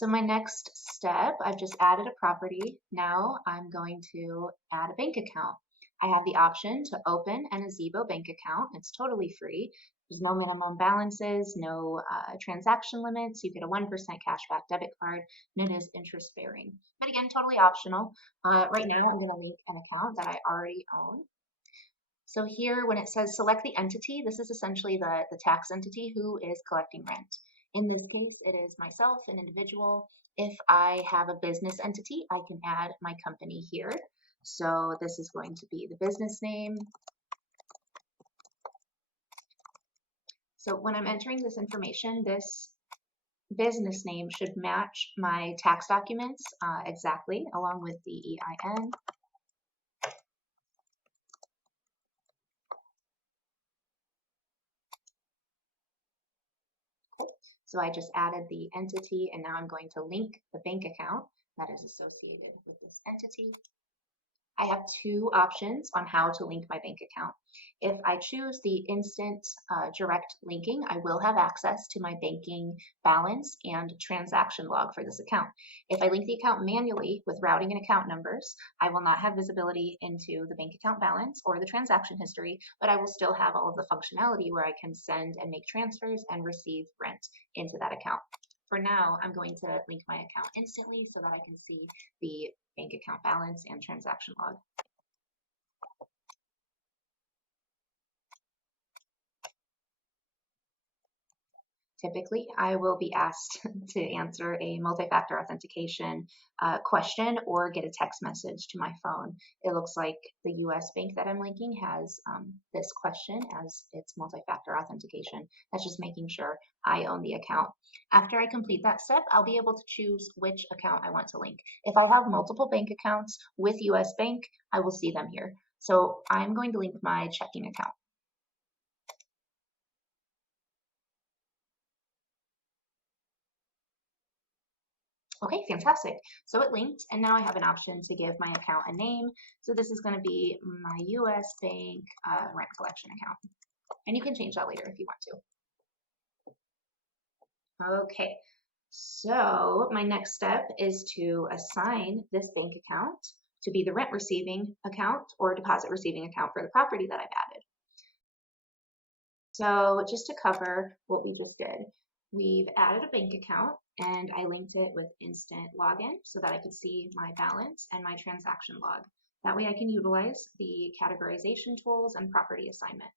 So my next step, I've just added a property. Now I'm going to add a bank account. I have the option to open an Azibo bank account. It's totally free. There's no minimum balances, no transaction limits. You get a 1% cashback debit card, and it is interest bearing. But again, totally optional. Right now, I'm going to link an account that I already own. So here, when it says select the entity, this is essentially the tax entity who is collecting rent. In this case, it is myself, an individual. If I have a business entity, I can add my company here. So this is going to be the business name. So when I'm entering this information, this business name should match my tax documents exactly, along with the EIN. So I just added the entity, and now I'm going to link the bank account that is associated with this entity. I have two options on how to link my bank account. If I choose the instant direct linking, I will have access to my banking balance and transaction log for this account. If I link the account manually with routing and account numbers, I will not have visibility into the bank account balance or the transaction history, but I will still have all of the functionality where I can send and make transfers and receive rent into that account. For now, I'm going to link my account instantly so that I can see the bank account balance and transaction log. Typically, I will be asked to answer a multi-factor authentication question or get a text message to my phone. It looks like the US bank that I'm linking has this question as its multi-factor authentication. That's just making sure I own the account. After I complete that step, I'll be able to choose which account I want to link. If I have multiple bank accounts with US Bank, I will see them here. So I'm going to link my checking account. Okay, fantastic. So it linked, and now I have an option to give my account a name. So this is going to be my US Bank rent collection account. And you can change that later if you want to. Okay, so my next step is to assign this bank account to be the rent receiving account or deposit receiving account for the property that I've added. So just to cover what we just did, we've added a bank account and I linked it with instant login so that I could see my balance and my transaction log. That way I can utilize the categorization tools and property assignment.